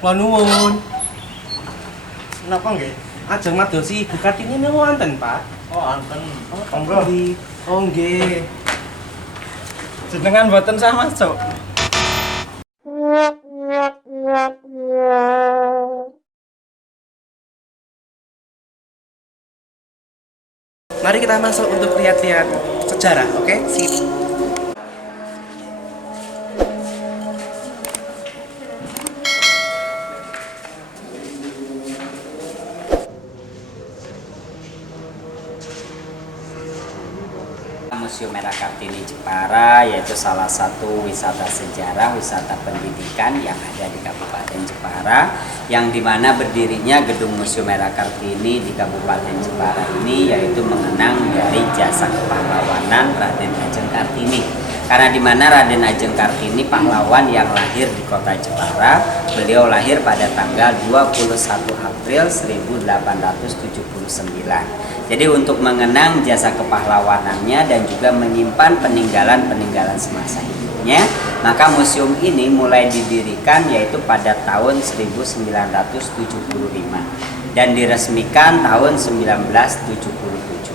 Kula nuwun. Napa nggih? Ajeng madosi Ibu Kartini niku wonten, Pak. Oh, anten. Monggo. Oh, nggih. Jenengan mboten sah masuk. Mari kita masuk untuk lihat-lihat sejarah, oke? Sip. Museum Era Kartini Jepara yaitu salah satu wisata sejarah, wisata pendidikan yang ada di Kabupaten Jepara, yang dimana berdirinya Gedung Museum Era Kartini di Kabupaten Jepara ini yaitu mengenang dari jasa kepahlawanan Raden Ajeng Kartini. Karena dimana Raden Ajeng Kartini pahlawan yang lahir di kota Jepara, beliau lahir pada tanggal 21 April 1879. Jadi untuk mengenang jasa kepahlawanannya dan juga menyimpan peninggalan-peninggalan semasa hidupnya, maka museum ini mulai didirikan yaitu pada tahun 1975 dan diresmikan tahun 1977.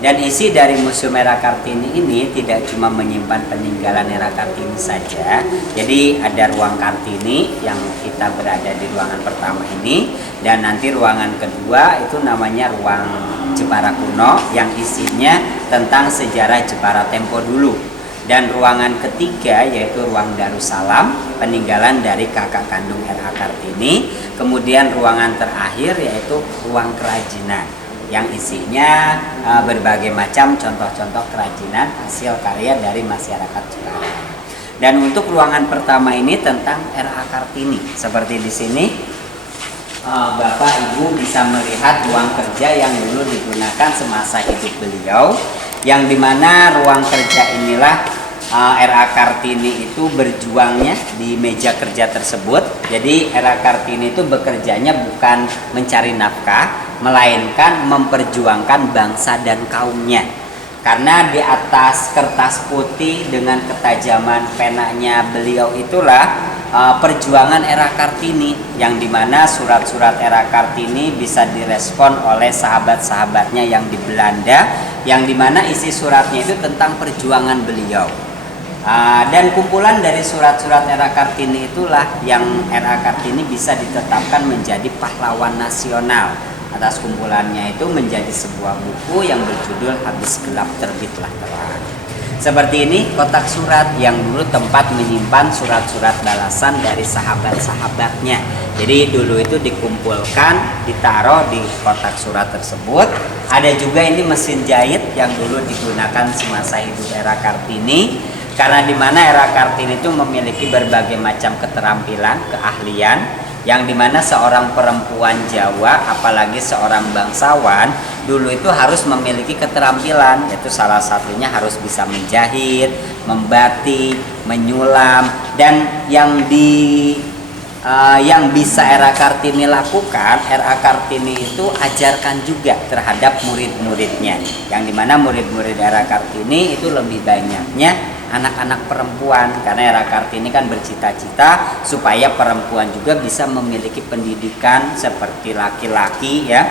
Dan isi dari Museum Era Kartini ini tidak cuma menyimpan peninggalan Era Kartini saja. Jadi ada ruang Kartini yang kita berada di ruangan pertama ini, dan nanti ruangan kedua itu namanya ruang Jepara Kuno yang isinya tentang sejarah Jepara tempo dulu. Dan ruangan ketiga yaitu ruang Darussalam, peninggalan dari kakak kandung R.A. Kartini. Kemudian ruangan terakhir yaitu ruang kerajinan yang isinya berbagai macam contoh-contoh kerajinan hasil karya dari masyarakat Jepara. Dan untuk ruangan pertama ini tentang R.A. Kartini. Seperti di sini Bapak Ibu bisa melihat ruang kerja yang dulu digunakan semasa hidup beliau, yang dimana ruang kerja inilah R.A. Kartini itu berjuangnya di meja kerja tersebut. Jadi R.A. Kartini itu bekerjanya bukan mencari nafkah, melainkan memperjuangkan bangsa dan kaumnya. Karena di atas kertas putih dengan ketajaman penanya beliau itulah perjuangan R.A. Kartini, yang dimana surat-surat R.A. Kartini bisa direspon oleh sahabat-sahabatnya yang di Belanda, yang dimana isi suratnya itu tentang perjuangan beliau. Dan kumpulan dari surat-surat R.A. Kartini itulah yang R.A. Kartini bisa ditetapkan menjadi pahlawan nasional. Atas kumpulannya itu menjadi sebuah buku yang berjudul Habis Gelap Terbitlah Terang. Seperti ini kotak surat yang dulu tempat menyimpan surat-surat balasan dari sahabat-sahabatnya. Jadi dulu itu dikumpulkan, ditaruh di kotak surat tersebut. Ada juga ini mesin jahit yang dulu digunakan semasa hidup R.A. Kartini. Karena dimana R.A. Kartini itu memiliki berbagai macam keterampilan, keahlian, yang dimana seorang perempuan Jawa, apalagi seorang bangsawan, dulu itu harus memiliki keterampilan, yaitu salah satunya harus bisa menjahit, membatik, menyulam, dan yang bisa R.A. Kartini lakukan, R.A. Kartini itu ajarkan juga terhadap murid-muridnya, yang dimana murid-murid R.A. Kartini itu lebih banyaknya anak-anak perempuan, karena R.A. Kartini kan bercita-cita supaya perempuan juga bisa memiliki pendidikan seperti laki-laki ya.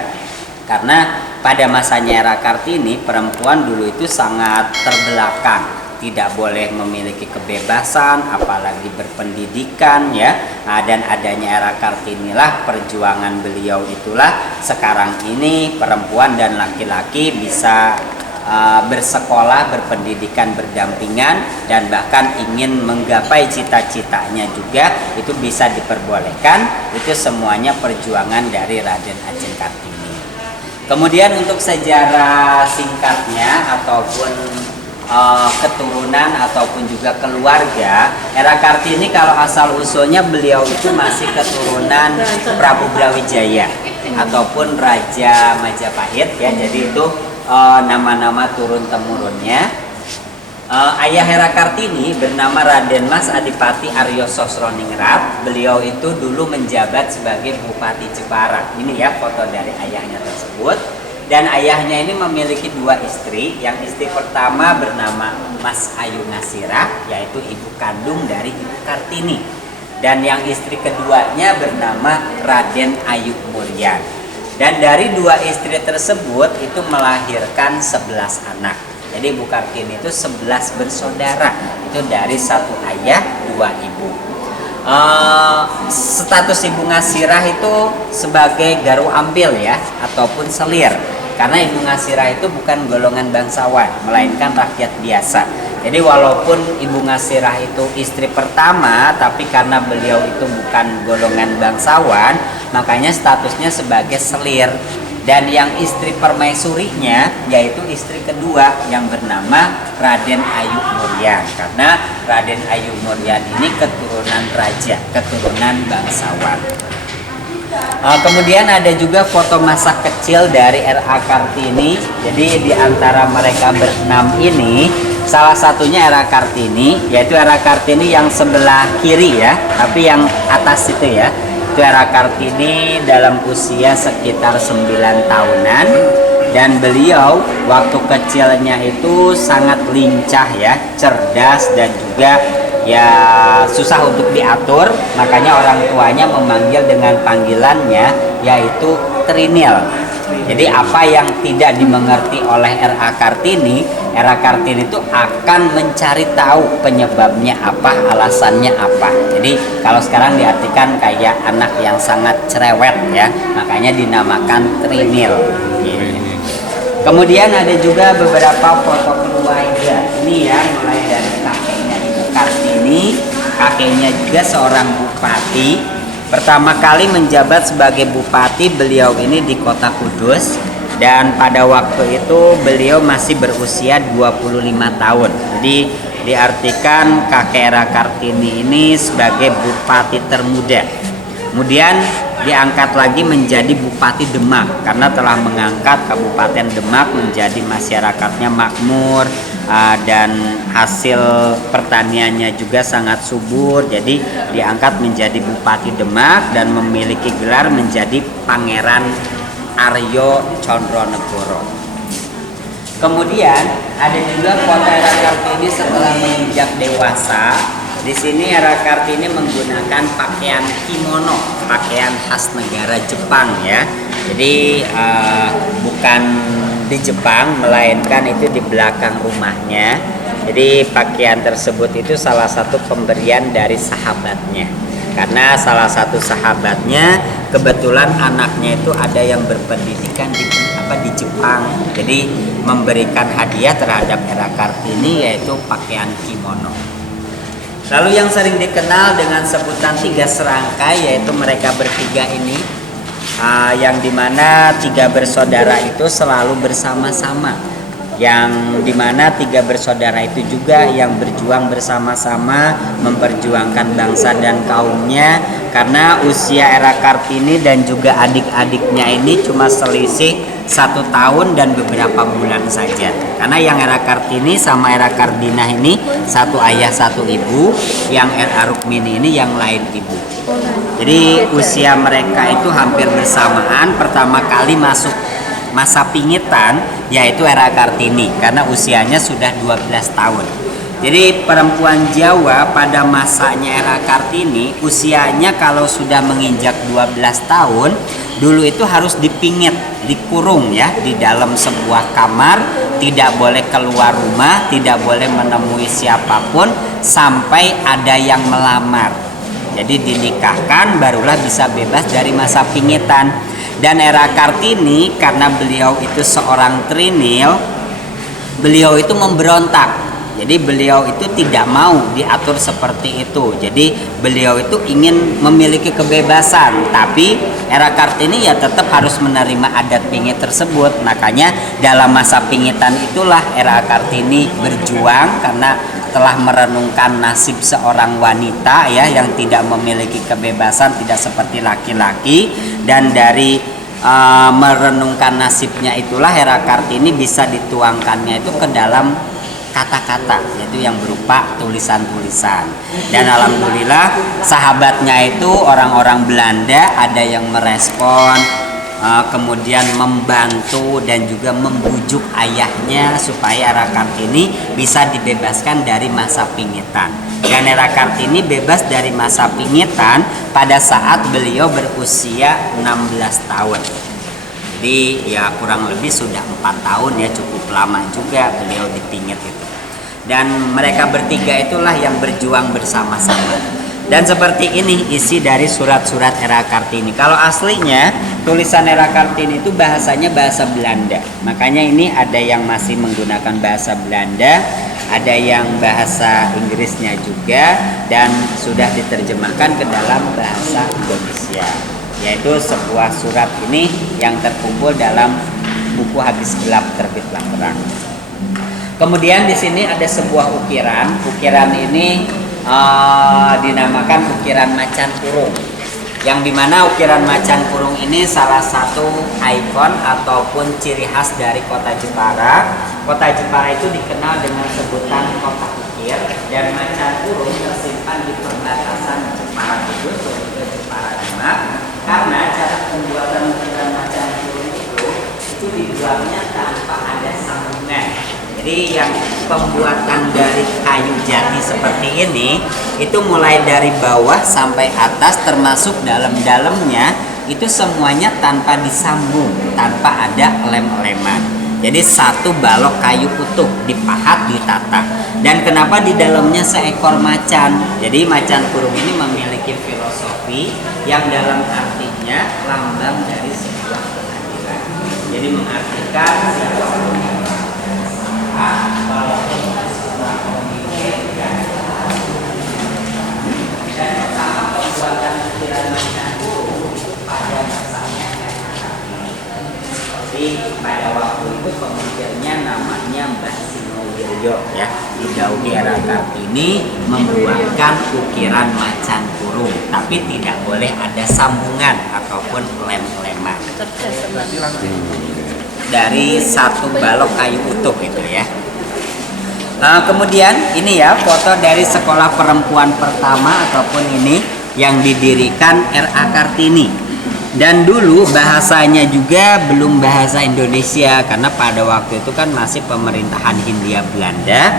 Karena pada masanya R.A. Kartini perempuan dulu itu sangat terbelakang, tidak boleh memiliki kebebasan apalagi berpendidikan ya. Dan adanya R.A. Kartini lah, perjuangan beliau itulah sekarang ini perempuan dan laki-laki bisa bersekolah, berpendidikan berdampingan, dan bahkan ingin menggapai cita-citanya juga itu bisa diperbolehkan. Itu semuanya perjuangan dari Raden Ajeng Kartini. Kemudian untuk sejarah singkatnya ataupun keturunan ataupun juga keluarga, R.A. Kartini kalau asal usulnya beliau itu masih keturunan Prabu Brawijaya ataupun Raja Majapahit ya. Jadi itu nama-nama turun temurunnya. Ayah R.A. Kartini bernama Raden Mas Adipati Aryo Sosroningrat. Beliau itu dulu menjabat sebagai Bupati Jepara. Ini ya foto dari ayahnya tersebut. Dan ayahnya ini memiliki dua istri. Yang istri pertama bernama Mas Ayu Nasirah, yaitu ibu kandung dari Ibu Kartini. dan yang istri keduanya bernama Raden Ayu Muryan. Dan dari dua istri tersebut itu melahirkan 11 anak. Jadi Ibu Kartini itu 11 bersaudara, itu dari satu ayah dua ibu. Status Ibu Ngasirah itu sebagai garu ampil ya, ataupun selir, karena Ibu Ngasirah itu bukan golongan bangsawan, melainkan rakyat biasa. Jadi walaupun Ibu Ngasirah itu istri pertama, tapi karena beliau itu bukan golongan bangsawan, makanya statusnya sebagai selir. Dan yang istri permaisurinya yaitu istri kedua yang bernama Raden Ayu Muryan, karena Raden Ayu Muryan ini keturunan raja, keturunan bangsawan. Kemudian ada juga foto masa kecil dari R.A. Kartini. Jadi di antara mereka berenam ini, salah satunya R.A. Kartini, yaitu R.A. Kartini yang sebelah kiri ya, tapi yang atas itu ya, itu R.A. Kartini dalam usia sekitar 9 tahunan. Dan beliau waktu kecilnya itu sangat lincah ya, cerdas, dan juga ya susah untuk diatur. Makanya orang tuanya memanggil dengan panggilannya yaitu Trinil. Jadi apa yang tidak dimengerti oleh R.A. Kartini, R.A. Kartini itu akan mencari tahu penyebabnya apa, alasannya apa. Jadi kalau sekarang diartikan kayak anak yang sangat cerewet ya, makanya dinamakan Trinil. Kemudian ada juga beberapa foto keluarga. Ini ya, mulai dari kakeknya Ibu Kartini, kakeknya juga seorang bupati. Pertama kali menjabat sebagai bupati beliau ini di kota Kudus, dan pada waktu itu beliau masih berusia 25 tahun. Jadi diartikan kakek R.A. Kartini ini sebagai bupati termuda. Kemudian diangkat lagi menjadi Bupati Demak karena telah mengangkat Kabupaten Demak menjadi masyarakatnya makmur, dan hasil pertaniannya juga sangat subur. Jadi diangkat menjadi Bupati Demak dan memiliki gelar menjadi Pangeran Aryo Condronegoro. Kemudian ada juga foto R.A. Kartini setelah menginjak dewasa. Di sini R.A. Kartini menggunakan pakaian kimono, pakaian khas negara Jepang ya. Jadi bukan di Jepang, melainkan itu di belakang rumahnya. Jadi pakaian tersebut itu salah satu pemberian dari sahabatnya. Karena salah satu sahabatnya kebetulan anaknya itu ada yang berpendidikan di Jepang. Jadi memberikan hadiah terhadap R.A. Kartini yaitu pakaian kimono. Lalu yang sering dikenal dengan sebutan tiga serangkai, yaitu mereka bertiga ini, yang dimana tiga bersaudara itu selalu bersama-sama, yang dimana tiga bersaudara itu juga yang berjuang bersama-sama memperjuangkan bangsa dan kaumnya. Karena usia R.A. Kartini dan juga adik-adiknya ini cuma selisih 1 tahun dan beberapa bulan saja. Karena yang R.A. Kartini sama R.A. Kardinah ini satu ayah satu ibu, yang R.A. Rukmini ini yang lain ibu. Jadi usia mereka itu hampir bersamaan. Pertama kali masuk masa pingitan yaitu R.A. Kartini karena usianya sudah 12 tahun. Jadi perempuan Jawa pada masanya R.A. Kartini usianya kalau sudah menginjak 12 tahun dulu itu harus dipingit, dikurung ya di dalam sebuah kamar, tidak boleh keluar rumah, tidak boleh menemui siapapun sampai ada yang melamar. Jadi dinikahkan barulah bisa bebas dari masa pingitan. Dan R.A. Kartini karena beliau itu seorang Trinil, beliau itu memberontak. Jadi beliau itu tidak mau diatur seperti itu. Jadi beliau itu ingin memiliki kebebasan, tapi R.A. Kartini ya tetap harus menerima adat pingit tersebut. Makanya dalam masa pingitan itulah R.A. Kartini berjuang karena telah merenungkan nasib seorang wanita ya yang tidak memiliki kebebasan, tidak seperti laki-laki. Dan dari merenungkan nasibnya itulah R.A. Kartini bisa dituangkannya itu ke dalam kata-kata, yaitu yang berupa tulisan-tulisan. Dan alhamdulillah sahabatnya itu orang-orang Belanda ada yang merespon kemudian membantu dan juga membujuk ayahnya supaya Era Kartini bisa dibebaskan dari masa pingitan. Dan Era Kartini bebas dari masa pingitan pada saat beliau berusia 16 tahun. Jadi ya kurang lebih sudah 4 tahun ya, cukup lama juga beliau dipingit itu. Dan mereka bertiga itulah yang berjuang bersama-sama. Dan seperti ini isi dari surat-surat Era Kartini. Kalau aslinya tulisan Era Kartini itu bahasanya bahasa Belanda. Makanya ini ada yang masih menggunakan bahasa Belanda, ada yang bahasa Inggrisnya juga, dan sudah diterjemahkan ke dalam bahasa Indonesia. Yaitu sebuah surat ini yang terkumpul dalam buku Habis Gelap Terbit Terang. Kemudian di sini ada sebuah ukiran. Ukiran ini dinamakan ukiran macan kurung, yang dimana ukiran macan kurung ini salah satu ikon ataupun ciri khas dari kota Jepara. Kota Jepara itu dikenal dengan sebutan kota ukir, dan macan kurung tersimpan di perbatasan Jepara Kudus dan juga Jepara Demak. Karena cara pembuatan ukiran macan kurung itu dibuatnya tanpa ada sambungan. Jadi yang pembuatan dari kayu jati seperti ini itu mulai dari bawah sampai atas termasuk dalam-dalamnya itu semuanya tanpa disambung, tanpa ada lem-leman. Jadi satu balok kayu utuh dipahat, ditata. Dan kenapa di dalamnya seekor macan? Jadi macan kurung ini memiliki filosofi yang dalam artinya lambang dari sebuah keadilan. Jadi mengartikan dan pertama pembuatan ukiran macan kurung pada masanya jadi pada waktu itu pemikirnya namanya Mbah Sinowiryo ya, didhawuhi Era Kartini membuatkan ukiran macan kurung, tapi tidak boleh ada sambungan ataupun lem-leman. Dari satu balok kayu utuh itu ya. Kemudian ini ya foto dari sekolah perempuan pertama ataupun ini yang didirikan R.A. Kartini. Dan dulu bahasanya juga belum bahasa Indonesia karena pada waktu itu kan masih pemerintahan Hindia Belanda.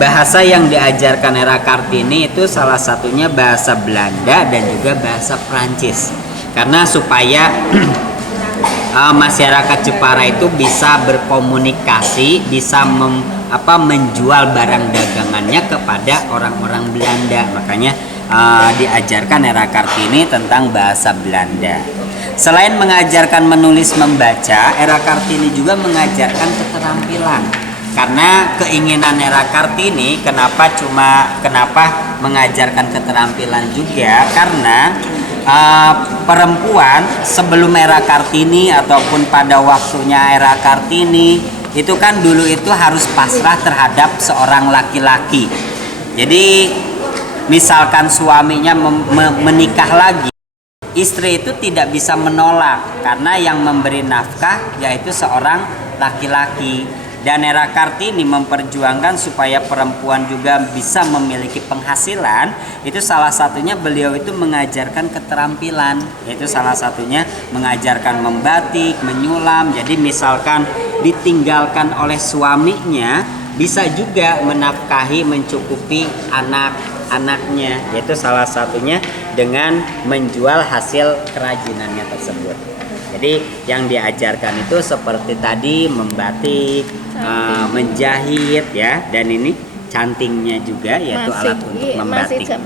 Bahasa yang diajarkan R.A. Kartini itu salah satunya bahasa Belanda dan juga bahasa Prancis. Karena supaya masyarakat Jepara itu bisa berkomunikasi, bisa menjual barang dagangannya kepada orang-orang Belanda. Makanya diajarkan Era Kartini tentang bahasa Belanda. Selain mengajarkan menulis membaca, Era Kartini juga mengajarkan keterampilan. Karena keinginan Era Kartini kenapa mengajarkan keterampilan juga karena perempuan sebelum Era Kartini ataupun pada waktunya Era Kartini itu kan dulu itu harus pasrah terhadap seorang laki-laki. Jadi misalkan suaminya menikah lagi, istri itu tidak bisa menolak karena yang memberi nafkah yaitu seorang laki-laki. Dan Era Kartini memperjuangkan supaya perempuan juga bisa memiliki penghasilan. Itu salah satunya beliau itu mengajarkan keterampilan. Yaitu salah satunya mengajarkan membatik, menyulam. Jadi misalkan ditinggalkan oleh suaminya, bisa juga menafkahi, mencukupi anak-anaknya. Yaitu salah satunya dengan menjual hasil kerajinannya tersebut. Jadi yang diajarkan itu seperti tadi membatik, menjahit ya, dan ini cantingnya juga yaitu alat untuk membatik.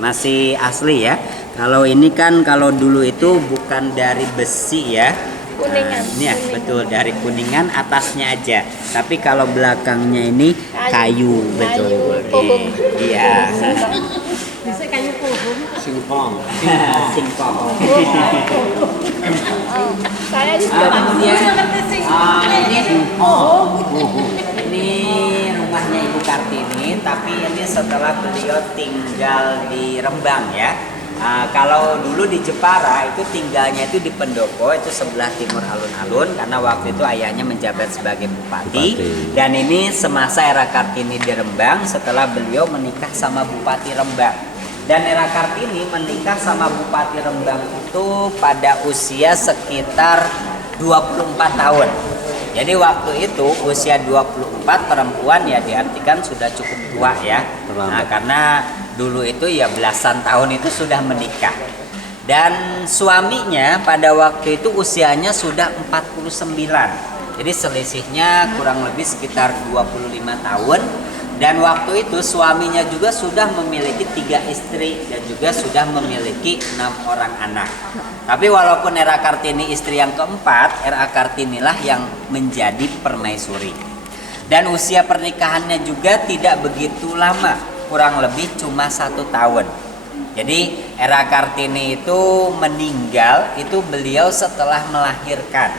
Masih asli ya. Kalau ini kan kalau dulu itu bukan dari besi ya. Kuningan. Ini ya betul dari kuningan atasnya aja. Tapi kalau belakangnya ini kayu betul. Iya. Bisa kayu pohon. Singkong. Singkong. Saya juga Kemudian ini ini rumahnya Ibu Kartini, tapi ini setelah beliau tinggal di Rembang ya. Kalau dulu di Jepara itu tinggalnya itu di Pendopo, itu sebelah timur alun-alun karena waktu itu ayahnya menjabat sebagai bupati. Dan ini semasa Era Kartini di Rembang setelah beliau menikah sama Bupati Rembang. Dan Era Kartini menikah sama Bupati Rembang itu pada usia sekitar 24 tahun. Jadi waktu itu usia 24 perempuan ya diartikan sudah cukup tua ya. Nah, karena dulu itu ya belasan tahun itu sudah menikah. Dan suaminya pada waktu itu usianya sudah 49. Jadi selisihnya kurang lebih sekitar 25 tahun. Dan waktu itu suaminya juga sudah memiliki 3 istri dan juga sudah memiliki 6 orang anak. Tapi walaupun Era Kartini istri yang keempat, Era Kartini lah yang menjadi permaisuri. Dan usia pernikahannya juga tidak begitu lama, kurang lebih cuma 1 tahun. Jadi Era Kartini itu meninggal itu beliau setelah melahirkan,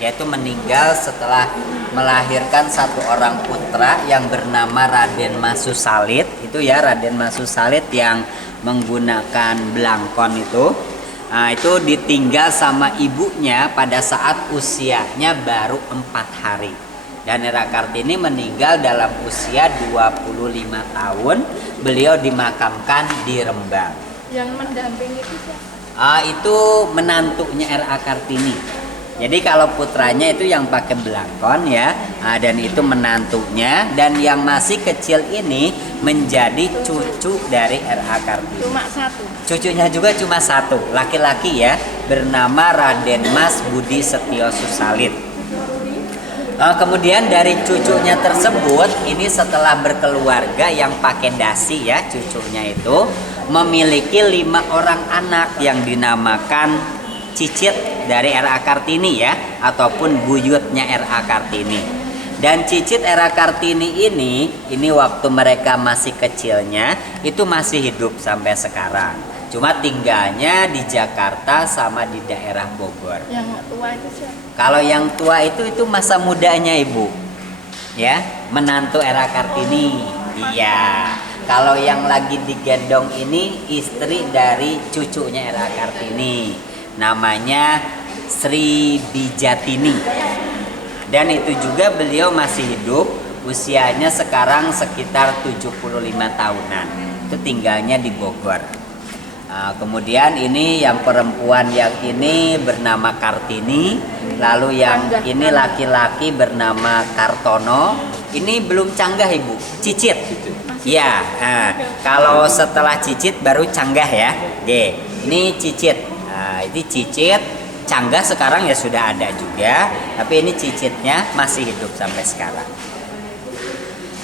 yaitu meninggal setelah melahirkan 1 orang putra yang bernama Raden Masusalit. Itu ya Raden Masusalit yang menggunakan belangkon itu. Nah, itu ditinggal sama ibunya pada saat usianya baru 4 hari. Dan Era Kartini meninggal dalam usia 25 tahun. Beliau dimakamkan di Rembang. Yang mendampingi itu siapa? Itu menantunya Era Kartini. Jadi kalau putranya itu yang pakai belangkon ya, dan itu menantunya, dan yang masih kecil ini menjadi cucu dari R.A. Kartini. Cuma 1. Cucunya juga cuma 1, laki-laki ya, bernama Raden Mas Budi Setio Susalit. Kemudian dari cucunya tersebut, ini setelah berkeluarga yang pakai dasi ya, cucunya itu memiliki 5 orang anak yang dinamakan cicit dari R.A. Kartini ya, ataupun buyutnya R.A. Kartini. Dan cicit R.A. Kartini ini waktu mereka masih kecilnya itu masih hidup sampai sekarang. Cuma tinggalnya di Jakarta sama di daerah Bogor. Yang tua itu siapa? Kalau yang tua itu masa mudanya ibu, ya, menantu R.A. Kartini. Iya. Kalau yang lagi digendong ini istri dari cucunya R.A. Kartini, namanya Sri Bijatini. Dan itu juga beliau masih hidup, usianya sekarang sekitar 75 tahunan. Itu tinggalnya di Bogor. Kemudian ini yang perempuan yang ini bernama Kartini, lalu yang ini laki-laki bernama Kartono. Ini belum canggah ibu, cicit. Ya, kalau setelah cicit baru canggah ya. Oke, ini cicit. Ini cicit, canggah sekarang ya sudah ada juga, tapi ini cicitnya masih hidup sampai sekarang.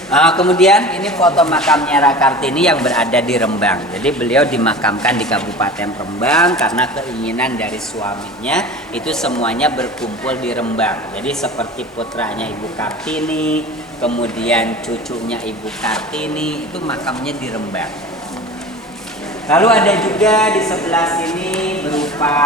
Kemudian ini foto makamnya R.A. Kartini yang berada di Rembang. Jadi beliau dimakamkan di Kabupaten Rembang karena keinginan dari suaminya itu semuanya berkumpul di Rembang. Jadi seperti putranya Ibu Kartini, kemudian cucunya Ibu Kartini itu makamnya di Rembang. Lalu ada juga di sebelah sini berupa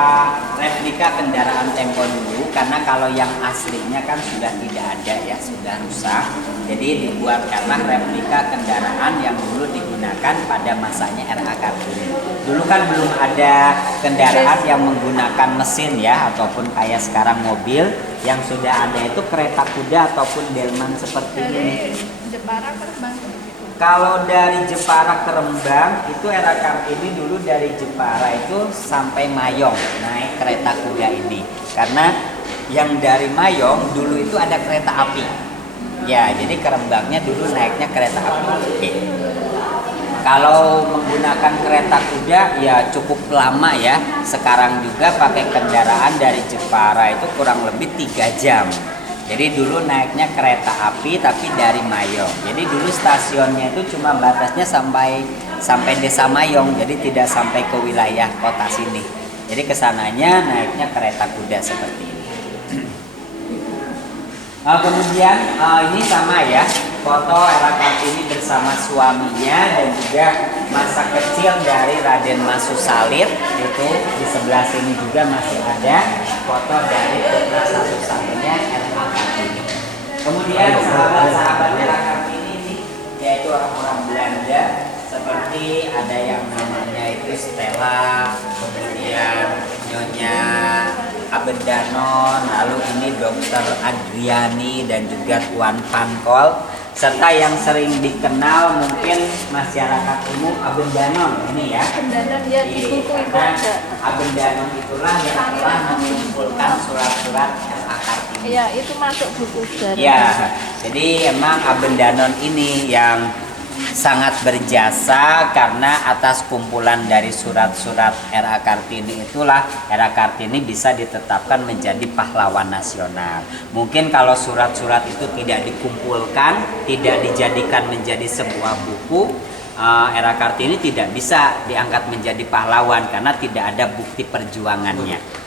replika kendaraan tempo dulu, karena kalau yang aslinya kan sudah tidak ada ya, sudah rusak. Jadi dibuatkanlah replika kendaraan yang dulu digunakan pada masanya R.A. Kartini. Dulu kan belum ada kendaraan yang menggunakan mesin ya, ataupun kayak sekarang mobil. Yang sudah ada itu kereta kuda ataupun delman seperti ini. Jepara terbang. Kalau dari Jepara ke Rembang itu R.A. Kartini dulu dari Jepara itu sampai Mayong naik kereta kuda ini, karena yang dari Mayong dulu itu ada kereta api ya, jadi ke Rembangnya dulu naiknya kereta api. Kalau menggunakan kereta kuda ya cukup lama ya, sekarang juga pakai kendaraan dari Jepara itu kurang lebih 3 jam. Jadi dulu naiknya kereta api tapi dari Mayong. Jadi dulu stasiunnya itu cuma batasnya sampai desa Mayong, jadi tidak sampai ke wilayah kota sini. Jadi kesananya naiknya kereta kuda seperti ini. Kemudian ini sama ya, foto R.A. Kartini bersama suaminya dan juga masa kecil dari Raden Masusalit. Itu di sebelah sini juga masih ada foto dari putra satu-satunya R.A. Kartini. Kemudian sahabat-sahabat R.A. Kartini ini yaitu orang-orang Belanda, seperti ada yang namanya itu Stella, kemudian Nyonya Abedanon, lalu ini Dokter Adriani dan juga Tuan Pankol. serta yang sering dikenal mungkin masyarakat umum Abendanon ini ya. Pendanaan ya di buku itu Karena ada. Abendanon itulah yang telah mengumpulkan surat-surat RA Kartini. Iya, itu masuk buku sejarah. Ya, jadi emang Abendanon ini yang sangat berjasa karena atas kumpulan dari surat-surat RA Kartini itulah RA Kartini bisa ditetapkan menjadi pahlawan nasional. Mungkin kalau surat-surat itu tidak dikumpulkan, tidak dijadikan menjadi sebuah buku, RA Kartini tidak bisa diangkat menjadi pahlawan karena tidak ada bukti perjuangannya.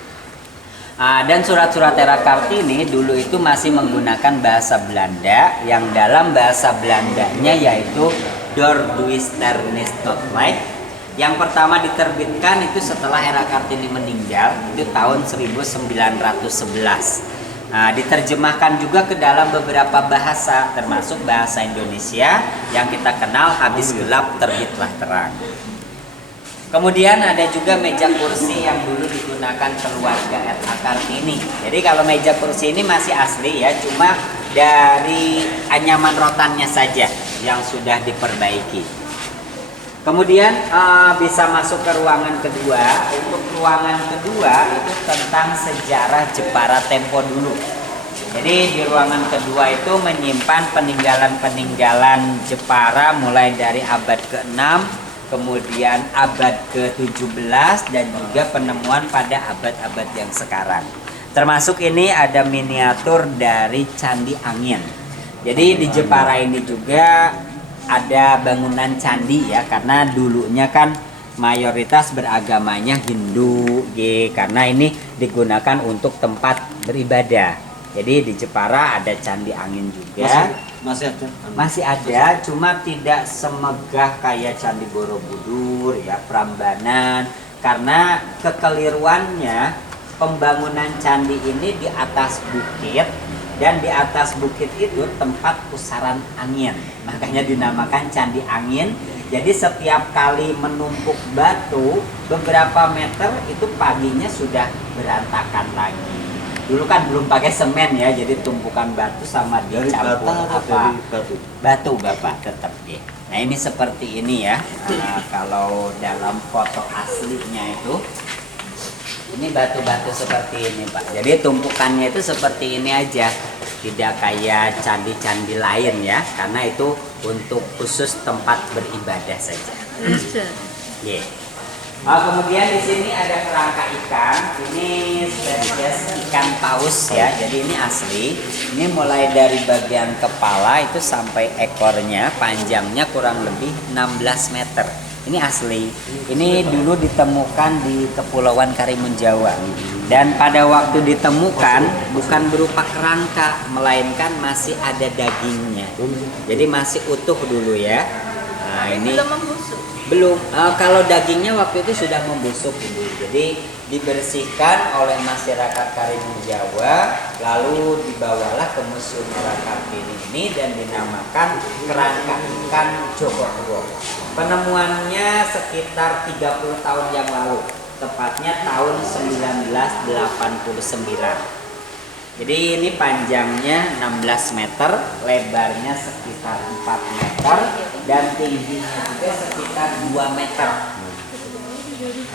Dan surat-surat RA Kartini dulu itu masih menggunakan bahasa Belanda yang dalam bahasa Belandanya yaitu Doorduisternis Noodlight. Yang pertama diterbitkan itu setelah RA Kartini meninggal itu tahun 1911. Diterjemahkan juga ke dalam beberapa bahasa termasuk bahasa Indonesia yang kita kenal habis gelap terbitlah terang. Kemudian ada juga meja kursi yang dulu digunakan keluarga RA Kartini. Jadi kalau meja kursi ini masih asli ya, cuma dari anyaman rotannya saja yang sudah diperbaiki. Kemudian bisa masuk ke ruangan kedua. Untuk ruangan kedua itu tentang sejarah Jepara tempo dulu. Jadi di ruangan kedua itu menyimpan peninggalan-peninggalan Jepara mulai dari abad ke-6, kemudian abad ke-17 dan juga penemuan pada abad-abad yang sekarang. Termasuk ini ada miniatur dari Candi Angin. Jadi di Jepara ini juga ada bangunan candi ya, karena dulunya kan mayoritas beragamanya Hindu, karena ini digunakan untuk tempat beribadah. Jadi di Jepara ada Candi Angin juga. Masih ada, cuma tidak semegah kayak Candi Borobudur ya, Prambanan, karena kekeliruannya pembangunan candi ini di atas bukit dan di atas bukit itu tempat pusaran angin, makanya dinamakan Candi Angin. Jadi setiap kali menumpuk batu beberapa meter itu paginya sudah berantakan lagi. Dulu kan belum pakai semen ya, jadi tumpukan batu sama dicampur batu bapak tetap ya. Nah ini seperti ini ya. Kalau dalam foto aslinya itu ini batu-batu seperti ini pak. Jadi tumpukannya itu seperti ini aja, tidak kayak candi-candi lain ya, karena itu untuk khusus tempat beribadah saja. Yeah. Kemudian di sini ada kerangka ikan. Ini spesies ikan paus ya. Jadi ini asli. Ini mulai dari bagian kepala itu sampai ekornya, panjangnya kurang lebih 16 meter. Ini asli. Ini dulu ditemukan di Kepulauan Karimun Jawa. Dan pada waktu ditemukan bukan berupa kerangka, melainkan masih ada dagingnya. Jadi masih utuh dulu ya. Nah, ini belum membusuk. Belum, kalau dagingnya waktu itu sudah membusuk Ibu. Jadi dibersihkan oleh masyarakat Karimun Jawa, lalu dibawalah ke Museum RA Kartini ini dan dinamakan kerangka ikan Jogokuro. Penemuannya sekitar 30 tahun yang lalu, tepatnya tahun 1989. Jadi ini panjangnya 16 meter, lebarnya sekitar 4 meter, dan tingginya juga sekitar 2 meter.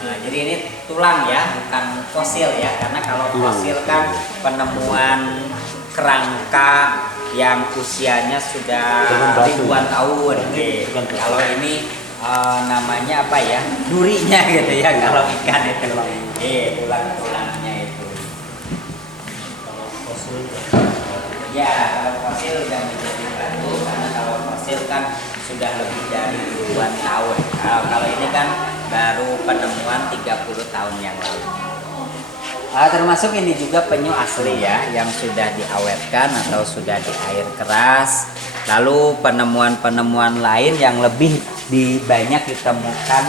Nah, jadi ini tulang ya, bukan fosil ya, karena kalau fosil kan penemuan kerangka yang usianya sudah ribuan tahun. Kalau ini namanya apa ya, durinya gitu ya, kalau ikan itu. Tulang-tulangnya itu. Ya, kalau fosil udah menjadi batu, karena kalau fosil kan sudah lebih dari ribuan tahun. Kalau ini kan baru penemuan 30 tahun yang lalu. Termasuk ini juga penyu asli ya, yang sudah diawetkan atau sudah di air keras. Lalu penemuan-penemuan lain yang lebih banyak ditemukan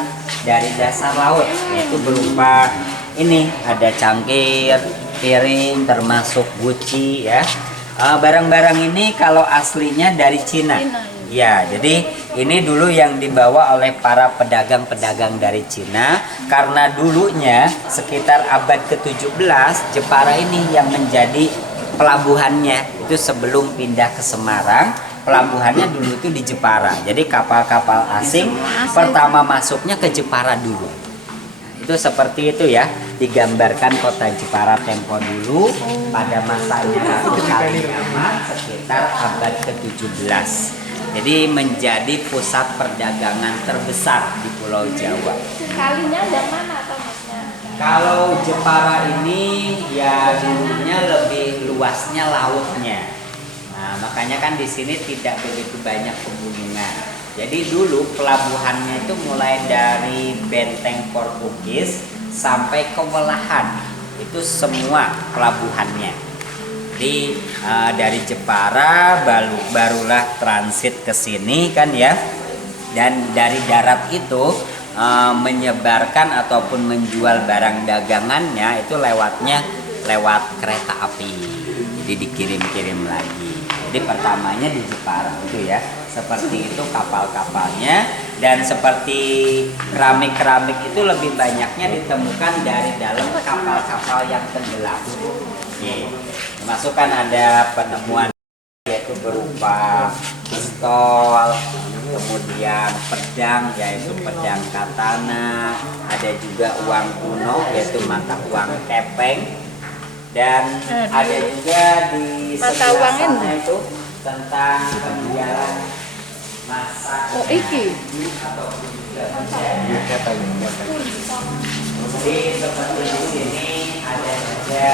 dari dasar laut, yaitu berupa ini ada cangkir, piring, termasuk guci ya. Barang-barang ini kalau aslinya dari Cina. Ya, jadi ini dulu yang dibawa oleh para pedagang-pedagang dari Cina, karena dulunya sekitar abad ke-17 Jepara ini yang menjadi pelabuhannya itu sebelum pindah ke Semarang. pelabuhannya dulu itu di Jepara. Jadi kapal-kapal asing pertama masuknya ke Jepara dulu. Itu seperti itu ya, digambarkan kota Jepara tempo dulu pada masanya Ratu Kaliyaman sekitar abad ke-17. Jadi menjadi pusat perdagangan terbesar di Pulau Jawa. Kalinya yang mana atau maksudnya? Kalau Jepara ini ya dulunya lebih luasnya lautnya. Nah, makanya kan di sini tidak begitu banyak pegunungan. Jadi dulu pelabuhannya itu mulai dari benteng Portugis sampai ke Welahan. Itu semua pelabuhannya. Jadi dari Jepara barulah transit ke sini kan ya. Dan dari darat itu menyebarkan ataupun menjual barang dagangannya itu lewat kereta api. Jadi dikirim-kirim lagi. Jadi pertamanya di Jepara itu ya. Seperti itu kapal-kapalnya, dan seperti keramik-keramik itu lebih banyaknya ditemukan dari dalam kapal-kapal yang tenggelam. Termasuk kan ada penemuan yaitu berupa pistol, kemudian pedang yaitu pedang katana, ada juga uang kuno yaitu mata uang kepeng, dan ada juga di sebelah sana itu tentang penjualan masa iki ataupun juga jadi seperti di sini ada juga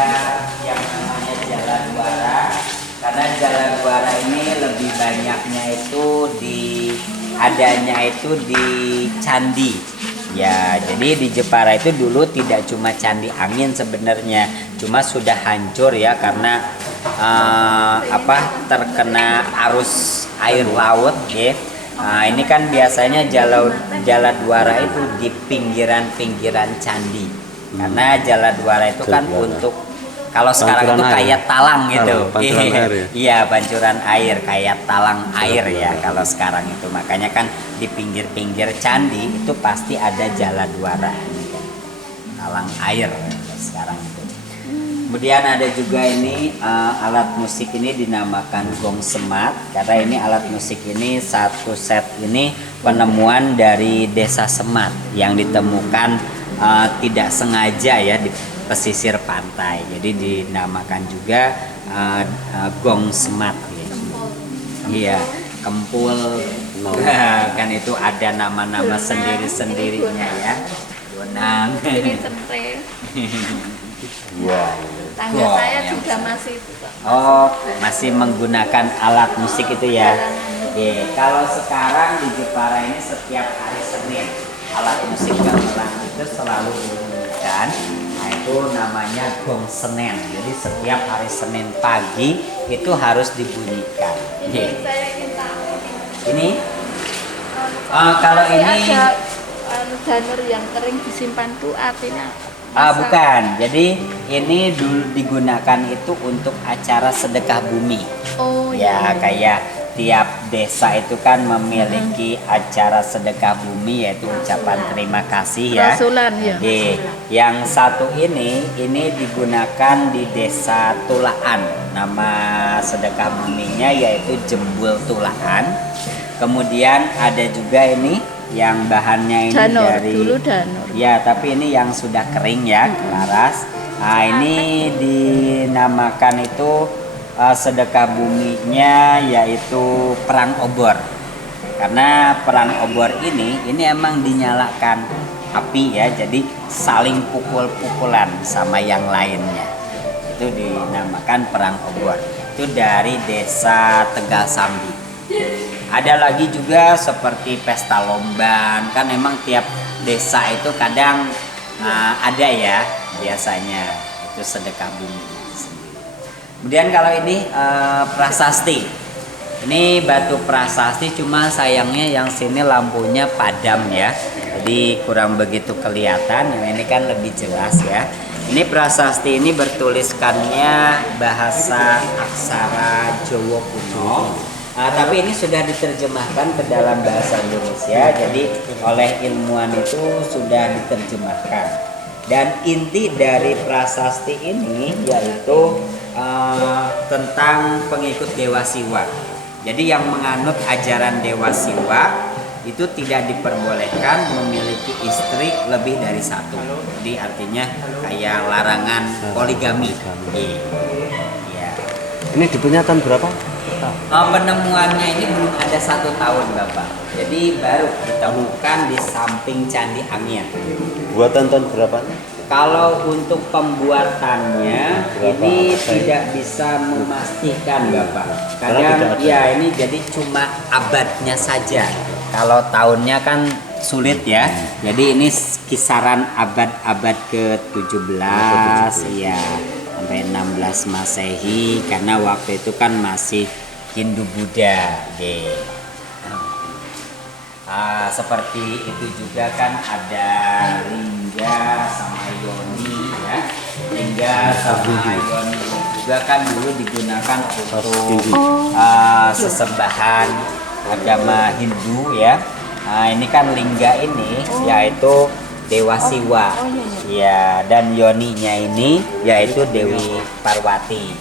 yang namanya Jalan Duara, karena Jalan Duara ini lebih banyaknya itu adanya itu di candi. Ya, jadi di Jepara itu dulu tidak cuma candi angin sebenarnya, cuma sudah hancur ya karena terkena arus air laut ya. Nah, ini kan biasanya Jalan Duara itu di pinggiran-pinggiran candi. Karena Jalan Duara itu kan untuk kalau sekarang itu kayak talang gitu. Iya, pancuran air kayak talang air ya kalau sekarang itu. Makanya kan di pinggir-pinggir candi itu pasti ada Jalan Duara. Talang air sekarang itu. Kemudian ada juga ini alat musik ini dinamakan gong semat, karena ini alat musik ini satu set ini penemuan dari Desa Semat yang ditemukan tidak sengaja ya di pesisir pantai, jadi dinamakan juga gong semat. Iya, kempul, kan itu ada nama-nama sendiri-sendirinya ya. Bonang. Wow. Tangga saya juga masih itu, Pak. Oh, masih menggunakan alat musik itu ya. Oke, kalau sekarang di Jepara ini setiap hari Senin alat musik gamelan itu selalu dibunyikan. Nah, itu namanya gong senen. Jadi setiap hari Senin pagi itu harus dibunyikan. Ini saya ingin tahu. Ini kalau ini ada janur yang kering disimpan tuh artinya bukan. Jadi ini dulu digunakan itu untuk acara sedekah bumi. Oh ya, kayak tiap desa itu kan memiliki acara sedekah bumi yaitu ucapan terima kasih ya. Rasulan ya. Yang satu ini digunakan di Desa Tulaan. Nama sedekah buminya yaitu Jembul Tulaan. Kemudian ada juga ini yang bahannya ini janur, dari dulu danur. Ya, tapi ini yang sudah kering ya, laras. Nah, ini dinamakan itu sedekah buminya yaitu perang obor. Karena perang obor ini emang dinyalakan api ya, jadi saling pukul-pukulan sama yang lainnya. Itu dinamakan perang obor. Itu dari Desa Tegal Sambi. Ada lagi juga seperti pesta lomban, kan memang tiap desa itu kadang ada ya biasanya itu sedekah bumi. Kemudian kalau ini prasasti, ini batu prasasti, cuma sayangnya yang sini lampunya padam ya, jadi kurang begitu kelihatan. Yang ini kan lebih jelas ya. Ini prasasti ini bertuliskannya bahasa aksara Jawa kuno. Tapi ini sudah diterjemahkan ke dalam bahasa Indonesia, jadi oleh ilmuwan itu sudah diterjemahkan. Dan inti dari prasasti ini yaitu tentang pengikut Dewa Siwa. Jadi yang menganut ajaran Dewa Siwa itu tidak diperbolehkan memiliki istri lebih dari satu. Jadi artinya kayak larangan poligami. Iya. Ini dipunya tahun berapa? Penemuannya ini belum ada 1 tahun Bapak. Jadi baru ditemukan di samping Candi Angin. Buatan tahun berapa? Kalau untuk pembuatannya ini tidak bisa memastikan Bapak. Kadang ya ini jadi cuma abadnya saja. Kalau tahunnya kan sulit ya. Jadi ini kisaran abad-abad ke-17 ya sampai 16 Masehi karena waktu itu kan masih Hindu Buddha. Seperti itu juga kan ada lingga sama yoni ya. Lingga sama yoni juga kan dulu digunakan untuk sesembahan agama Hindu ya. Ini kan lingga ini yaitu Dewa Siwa. Ya, dan yoninya ini yaitu Dewi Parwati.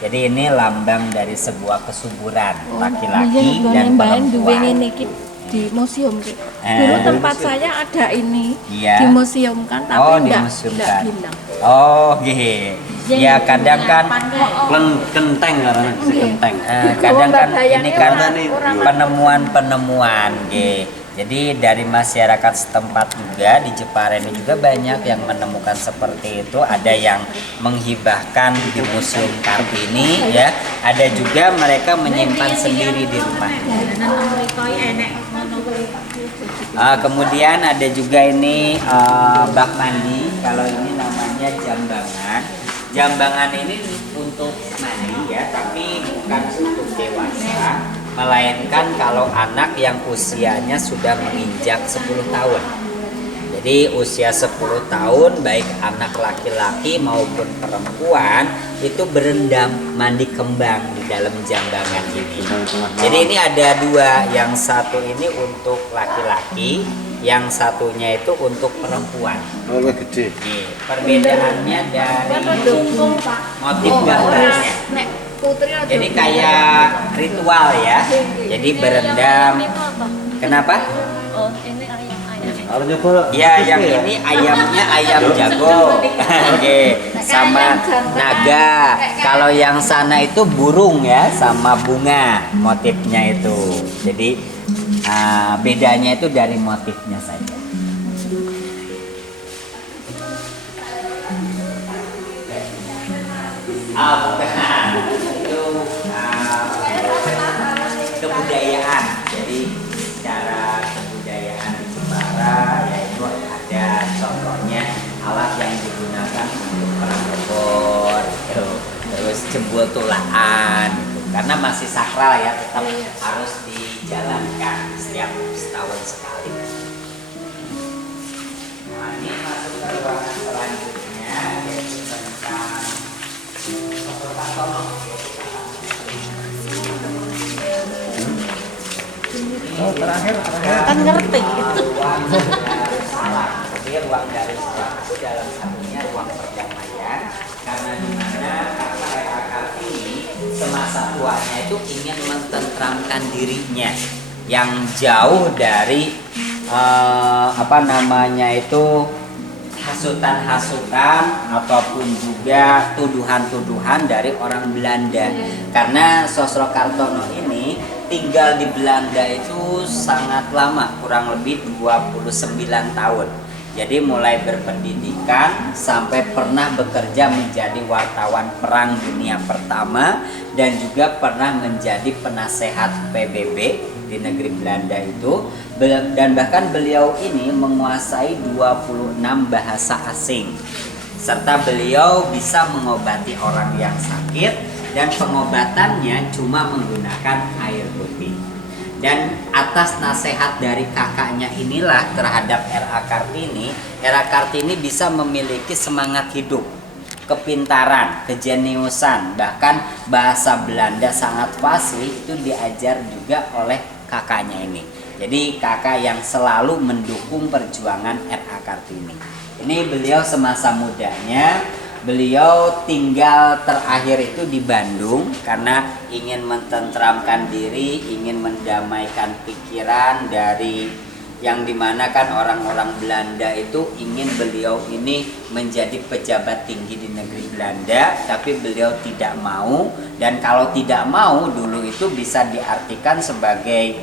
Jadi ini lambang dari sebuah kesuburan laki-laki dan perempuan. Di museum dulu tempat saya ada ini di museum kan tapi enggak hilang. Ya kadang kan kenteng karena kenteng. Kadang kan ini karena penemuan-penemuan Jadi dari masyarakat setempat juga di Jepara ini juga banyak yang menemukan seperti itu. Ada yang menghibahkan di Museum Kartini ya. Ada juga mereka menyimpan sendiri di rumahnya. Kemudian ada juga ini bak mandi. Kalau ini namanya jambangan. Jambangan ini untuk mandi ya, tapi bukan untuk dewasa. Melainkan kalau anak yang usianya sudah menginjak 10 tahun. Jadi usia 10 tahun baik anak laki-laki maupun perempuan itu berendam mandi kembang di dalam jambangan ini. Jadi ini ada dua, yang satu ini untuk laki-laki, yang satunya itu untuk perempuan. Gede. Perbedaannya dari motif gambarnya. Jadi kayak ritual ya. Jadi berendam. Kenapa? Oh, ini ayam. Ya, yang ini ayamnya ayam jago. Sama naga. Kalau yang sana itu burung ya, sama bunga motifnya itu. Jadi bedanya itu dari motifnya saja. Bukan. Itu kebudayaan. Jadi secara kebudayaan di Jepara yaitu ada contohnya alat yang digunakan untuk perang obor, terus jebul tulaan, karena masih sakral ya, tetap harus dijalankan setiap setahun sekali. Nah, ini masuk ke ruangan selanjutnya yaitu tentang Terakhir. Kan ngerti. Ruang Darussalam. Jadi ruang Darussalam itu dalam satunya ruang perdamaian, karena di mana Kakak R.A. Kartini semasa tuanya itu ingin mententramkan dirinya yang jauh dari hasutan-hasutan ataupun juga tuduhan-tuduhan dari orang Belanda. Karena Sosro Kartono ini tinggal di Belanda itu sangat lama, kurang lebih 29 tahun. Jadi mulai berpendidikan sampai pernah bekerja menjadi wartawan Perang Dunia Pertama dan juga pernah menjadi penasehat PBB di negeri Belanda itu, dan bahkan beliau ini menguasai 26 bahasa asing, serta beliau bisa mengobati orang yang sakit dan pengobatannya cuma menggunakan air putih. Dan atas nasihat dari kakaknya inilah terhadap R.A. Kartini, R.A. Kartini bisa memiliki semangat hidup, kepintaran, kejeniusan, bahkan bahasa Belanda sangat fasih itu diajar juga oleh kakaknya ini. Jadi kakak yang selalu mendukung perjuangan R.A. Kartini. Ini beliau semasa mudanya beliau tinggal terakhir itu di Bandung karena ingin mententramkan diri, ingin mendamaikan pikiran dari yang dimana kan orang-orang Belanda itu ingin beliau ini menjadi pejabat tinggi di negeri Belanda, tapi beliau tidak mau. Dan kalau tidak mau dulu itu bisa diartikan sebagai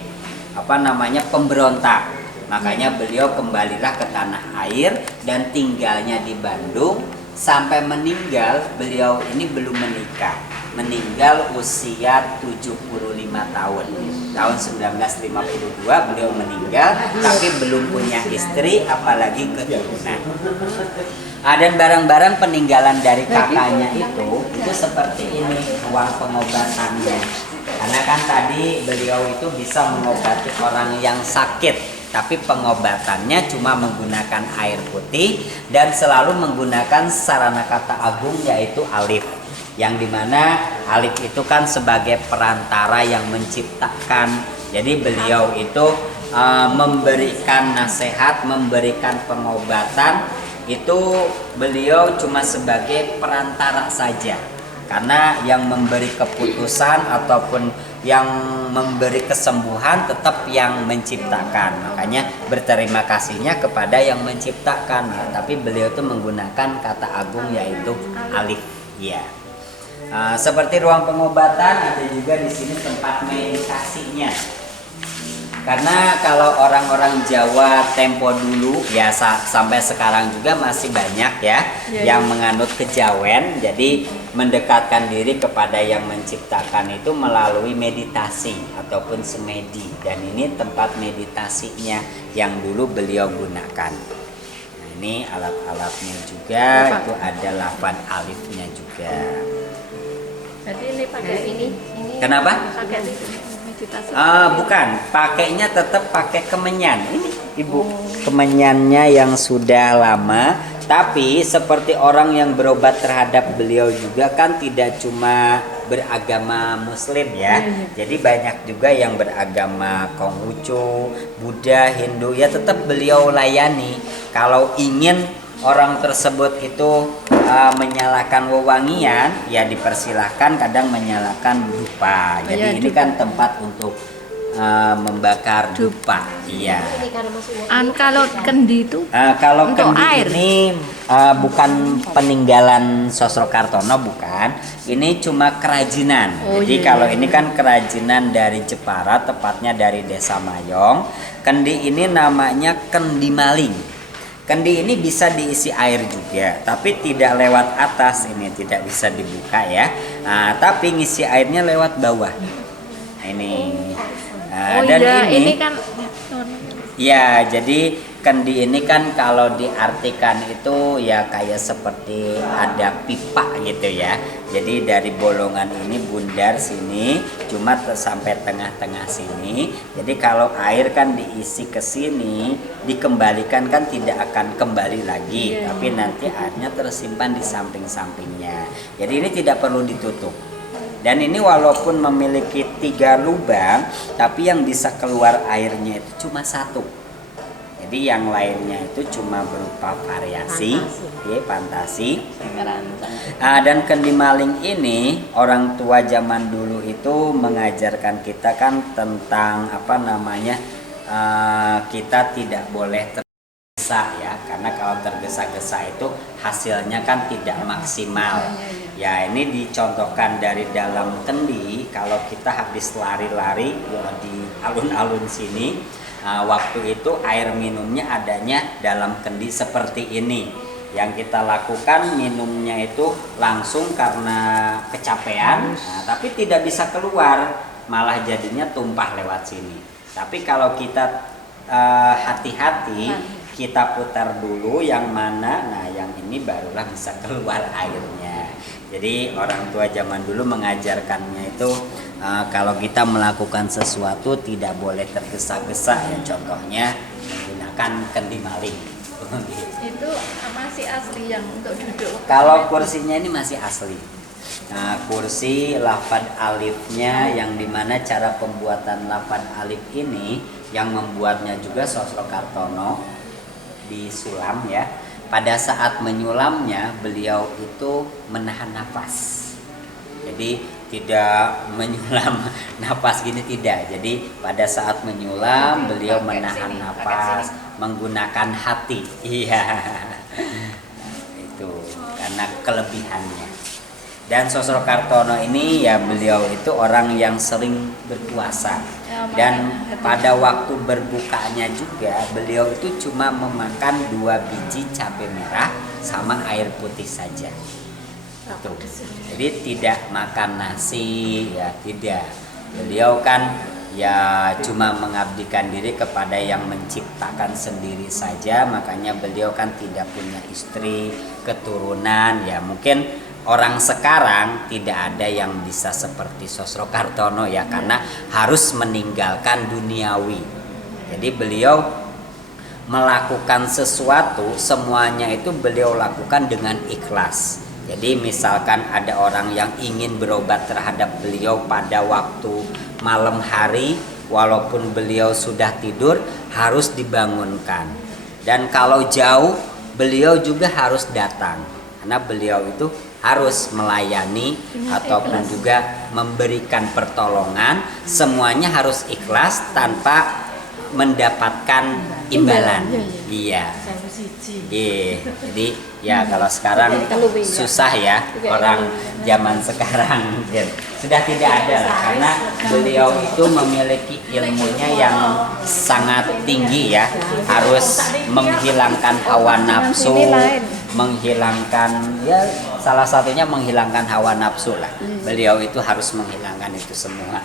pemberontak. Makanya beliau kembalilah ke tanah air dan tinggalnya di Bandung sampai meninggal. Beliau ini belum menikah, meninggal usia 75 tahun. Tahun 1952 beliau meninggal, tapi belum punya istri apalagi keturunan. Dan barang-barang peninggalan dari kakaknya itu seperti ini ruang pengobatannya. Karena kan tadi beliau itu bisa mengobati orang yang sakit, tapi pengobatannya cuma menggunakan air putih dan selalu menggunakan sarana kata agung yaitu alif. Yang dimana alif itu kan sebagai perantara yang menciptakan. Jadi beliau itu memberikan nasihat, memberikan pengobatan, itu beliau cuma sebagai perantara saja. Karena yang memberi keputusan ataupun yang memberi kesembuhan tetap yang menciptakan. Makanya berterima kasihnya kepada yang menciptakan. Tapi beliau itu menggunakan kata agung yaitu alif. Ya. Seperti ruang pengobatan, ada juga di sini tempat meditasinya. Karena kalau orang-orang Jawa tempo dulu ya sampai sekarang juga masih banyak ya yang menganut kejawen. Jadi mendekatkan diri kepada yang menciptakan itu melalui meditasi ataupun semedi. Dan ini tempat meditasinya yang dulu beliau gunakan. Nah, ini alat-alatnya juga, itu ada lafaz alifnya juga. Jadi ini pakai ini. Kenapa? Pakai meditasi. Bukan, pakainya tetap pakai kemenyan. Ini Ibu, kemenyannya yang sudah lama. Tapi seperti orang yang berobat terhadap beliau juga kan tidak cuma beragama Muslim ya. Jadi banyak juga yang beragama Konghucu, Buddha, Hindu. Ya tetap beliau layani. Kalau ingin orang tersebut itu menyalakan wewangian, ya dipersilahkan, kadang menyalakan dupa. Jadi ini kan tempat untuk membakar dupa. Iya. Kalau kendi itu Kalau untuk kendi air. ini bukan peninggalan Sosro Kartono, bukan. Ini cuma kerajinan. Jadi kalau ini kan kerajinan dari Jepara, tepatnya dari Desa Mayong. Kendi ini namanya kendi maling. Kendi ini bisa diisi air juga, tapi tidak lewat atas, ini tidak bisa dibuka ya. Tapi ngisi airnya lewat bawah. Nah, ini. Dan ini kan ya, jadi kendi ini kan kalau diartikan itu ya kayak seperti ada pipa gitu ya. Jadi dari bolongan ini bundar sini cuma sampai tengah-tengah sini. Jadi kalau air kan diisi ke sini, dikembalikan kan tidak akan kembali lagi, tapi nanti airnya tersimpan di samping-sampingnya. Jadi ini tidak perlu ditutup. Dan ini walaupun memiliki 3 lubang, tapi yang bisa keluar airnya itu cuma 1. Jadi yang lainnya itu cuma berupa variasi, fantasi. Dan kendi maling ini orang tua zaman dulu itu mengajarkan kita kan tentang kita tidak boleh tergesa ya, karena kalau tergesa-gesa itu hasilnya kan tidak maksimal. Ya, ini dicontohkan dari dalam kendi. Kalau kita habis lari-lari di alun-alun sini, waktu itu air minumnya adanya dalam kendi seperti ini. Yang kita lakukan minumnya itu langsung karena kecapean, tapi tidak bisa keluar, malah jadinya tumpah lewat sini. Tapi kalau kita hati-hati, kita putar dulu yang mana, nah yang ini barulah bisa keluar airnya. Jadi orang tua zaman dulu mengajarkannya itu kalau kita melakukan sesuatu tidak boleh tergesa-gesa ya, contohnya menggunakan kendi maling. itu masih asli yang untuk duduk. Kalau kursinya ini masih asli. Nah, kursi lafad alifnya yang dimana cara pembuatan lafad alif ini yang membuatnya juga Sosro Kartono di Sulam ya. pada saat menyulamnya beliau itu menahan nafas. Jadi tidak menyulam nafas gini, tidak. Jadi pada saat menyulam beliau menahan nafas menggunakan hati. Iya. Itu karena kelebihannya. Dan Sosrokartono ini ya beliau itu orang yang sering berpuasa. Dan pada waktu berbukanya juga beliau itu cuma memakan 2 biji cabai merah sama air putih saja. Tuh. Jadi tidak makan nasi, ya tidak. Beliau kan ya cuma mengabdikan diri kepada yang menciptakan sendiri saja, makanya beliau kan tidak punya istri, keturunan. Ya mungkin orang sekarang tidak ada yang bisa seperti Sosrokartono ya, karena harus meninggalkan duniawi. Jadi beliau melakukan sesuatu, semuanya itu beliau lakukan dengan ikhlas. Jadi misalkan ada orang yang ingin berobat terhadap beliau pada waktu malam hari, walaupun beliau sudah tidur harus dibangunkan. Dan kalau jauh beliau juga harus datang, karena beliau itu harus melayani ataupun juga memberikan pertolongan. Semuanya harus ikhlas tanpa mendapatkan imbalan. Iya. Jadi ya kalau sekarang susah ya orang zaman sekarang, sudah tidak ada lah, karena beliau itu memiliki ilmunya yang sangat tinggi ya, harus menghilangkan hawa nafsu, menghilangkan ya salah satunya menghilangkan hawa nafsu lah. Beliau itu harus menghilangkan itu semua.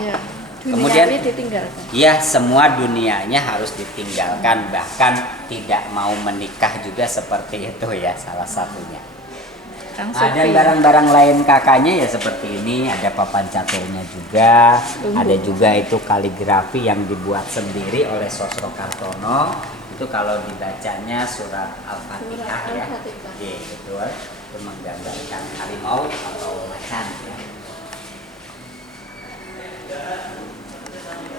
Ya. Kemudian ya semua dunianya harus ditinggalkan, bahkan tidak mau menikah juga seperti itu ya salah satunya. Dan barang-barang lain kakaknya ya seperti ini, ada papan caturnya juga, ada juga itu kaligrafi yang dibuat sendiri oleh Sosrokartono. Itu kalau dibacanya surat Al-Fatihah ya. Oke, betul. Itu menggambarkan harimau atau macan ya.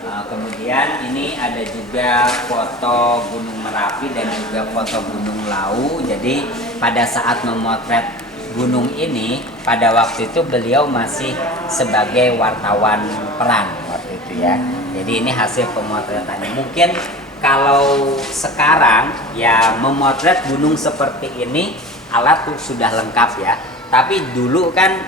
Kemudian ini ada juga foto Gunung Merapi dan juga foto Gunung Lawu. Jadi pada saat memotret gunung ini, pada waktu itu beliau masih sebagai wartawan perang waktu itu ya. Jadi ini hasil pemotretannya. Mungkin kalau sekarang ya memotret gunung seperti ini alat tuh sudah lengkap ya. Tapi dulu kan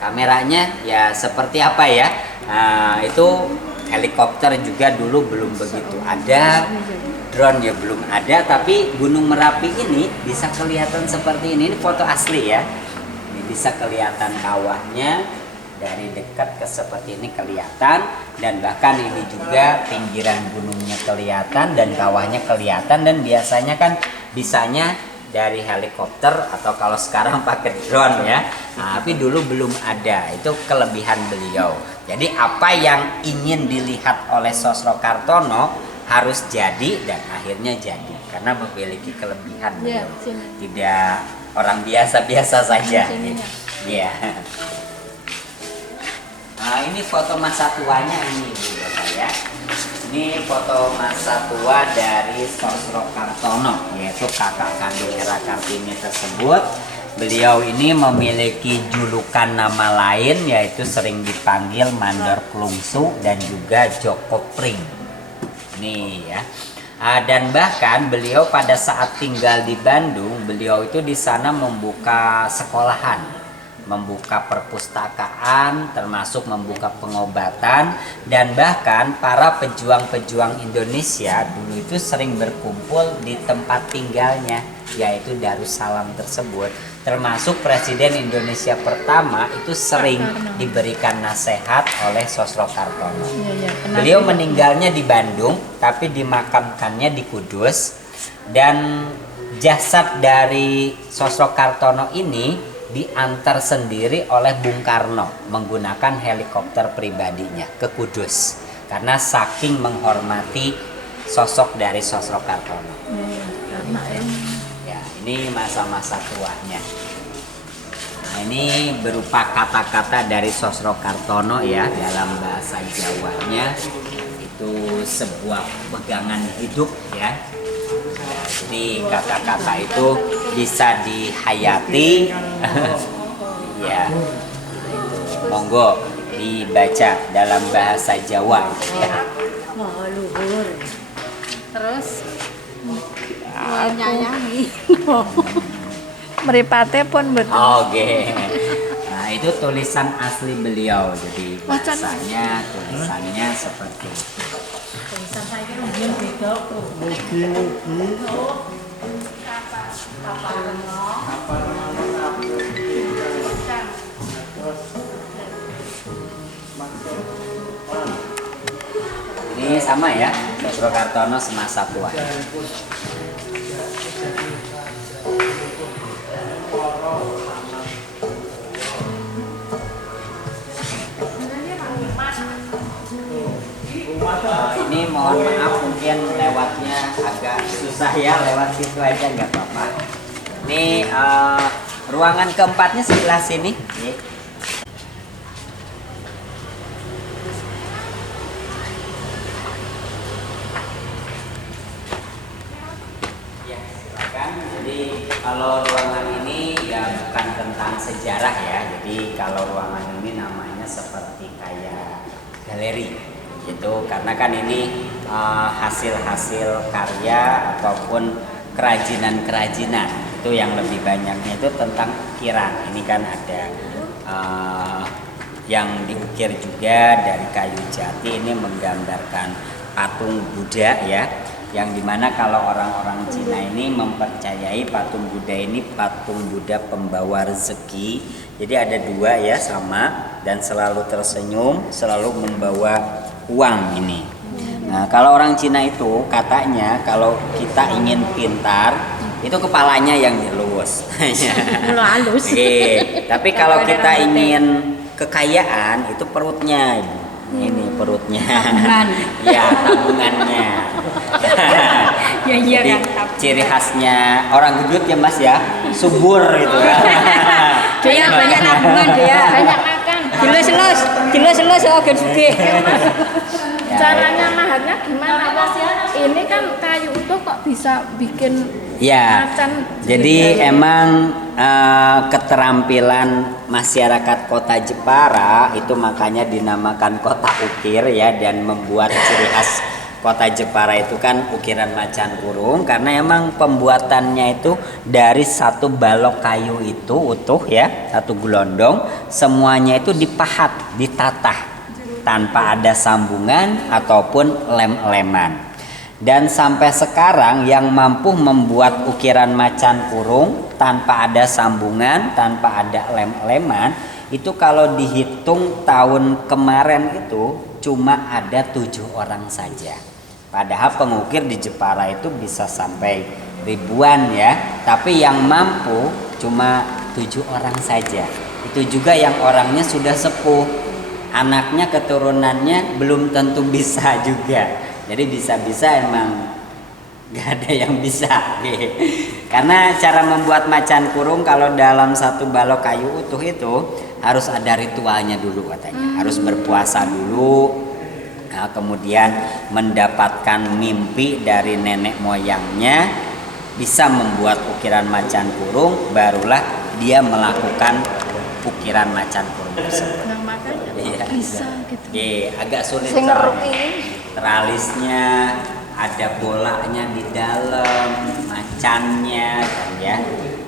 kameranya ya seperti apa ya? Nah, itu helikopter juga dulu belum begitu ada, drone ya belum ada, tapi Gunung Merapi ini bisa kelihatan seperti ini foto asli ya. Ini bisa kelihatan kawahnya dari dekat ke seperti ini kelihatan, dan bahkan ini juga pinggiran gunungnya kelihatan dan kawahnya kelihatan, dan biasanya kan bisanya dari helikopter atau kalau sekarang pakai drone ya. Nah, tapi dulu belum ada, itu kelebihan beliau. Jadi apa yang ingin dilihat oleh Sosrokartono harus jadi, dan akhirnya jadi karena memiliki kelebihan beliau. Tidak orang biasa-biasa saja. Ya. Nah, ini foto masa tuanya ini Bu Bapak ya. Ini foto masa tua dari Sosrokartono, yaitu kakak kandung Hera Kartini tersebut. Beliau ini memiliki julukan nama lain, yaitu sering dipanggil Mandor Klungsu dan juga Joko Pring. Nih ya. Dan bahkan beliau pada saat tinggal di Bandung, beliau itu di sana membuka sekolahan, membuka perpustakaan, termasuk membuka pengobatan, dan bahkan para pejuang-pejuang Indonesia dulu itu sering berkumpul di tempat tinggalnya, yaitu Darussalam tersebut. Termasuk Presiden Indonesia pertama itu sering diberikan nasihat oleh Sosrokartono. Beliau meninggalnya di Bandung, tapi dimakamkannya di Kudus, dan jasad dari Sosrokartono ini diantar sendiri oleh Bung Karno menggunakan helikopter pribadinya ke Kudus karena saking menghormati sosok dari Sosrokartono. Ya, ini masa-masa tuanya. Nah, ini berupa kata-kata dari Sosrokartono ya, dalam bahasa Jawanya itu sebuah pegangan hidup ya. Jadi kata-kata itu bisa dihayati. Ya, monggo dibaca dalam bahasa Jawa. Ya. Terus nyanyi. Meripate pun betul. Oke. Nah, itu tulisan asli beliau. Jadi bahasanya tulisannya seperti itu. Ini sama ya, Sosrokartono semasa tua. Ini mohon maaf mungkin lewatnya agak susah ya, lewat situ aja nggak apa-apa. Ini ruangan keempatnya sebelah sini. Ya, silakan. Jadi kalau ruangan ini ya bukan tentang sejarah ya. Jadi kalau ruangan ini namanya seperti kayak galeri. Itu karena kan ini hasil-hasil karya ataupun kerajinan-kerajinan itu yang lebih banyaknya itu tentang ukiran. Ini kan ada yang diukir juga dari kayu jati, ini menggambarkan patung Buddha ya, yang dimana kalau orang-orang Cina ini mempercayai patung Buddha ini patung Buddha pembawa rezeki. Jadi ada dua ya, sama, dan selalu tersenyum, selalu membawa uang ini. Nah, kalau orang Cina itu katanya kalau kita ingin pintar itu kepalanya yang dilus. Halus. Tapi kalau kita ingin kekayaan itu perutnya. Ini perutnya. Ya, tabungannya. Ya, jadi, kan. Ciri khasnya orang gendut ya Mas ya, subur itu ya. Dia banyak tabungan dia. Banyak makan. Jelas oke juga. Caranya mahatnya gimana Mas ya? Ini kan kayu utuh kok bisa bikin macan. Jadi emang keterampilan masyarakat kota Jepara itu makanya dinamakan kota ukir ya, dan membuat ciri khas kota Jepara itu kan ukiran macan kurung, karena emang pembuatannya itu dari satu balok kayu itu utuh ya, satu gelondong, semuanya itu dipahat, ditatah tanpa ada sambungan ataupun lem-leman. Dan sampai sekarang yang mampu membuat ukiran macan kurung tanpa ada sambungan, tanpa ada lem-leman, itu kalau dihitung tahun kemarin itu cuma ada 7 orang saja. Padahal pengukir di Jepara itu bisa sampai ribuan ya, tapi yang mampu cuma 7 orang saja. Itu juga yang orangnya sudah sepuh, anaknya keturunannya belum tentu bisa juga. Jadi bisa-bisa emang gak ada yang bisa. Karena cara membuat macan kurung kalau dalam satu balok kayu utuh itu harus ada ritualnya dulu katanya. Harus berpuasa dulu. Nah, kemudian mendapatkan mimpi dari nenek moyangnya, bisa membuat ukiran macan kurung, barulah dia melakukan ukiran macan kurung tersebut. Nah, makanya bisa gitu. Agak sulit teralisnya, ada bolanya di dalam, macannya kan ya.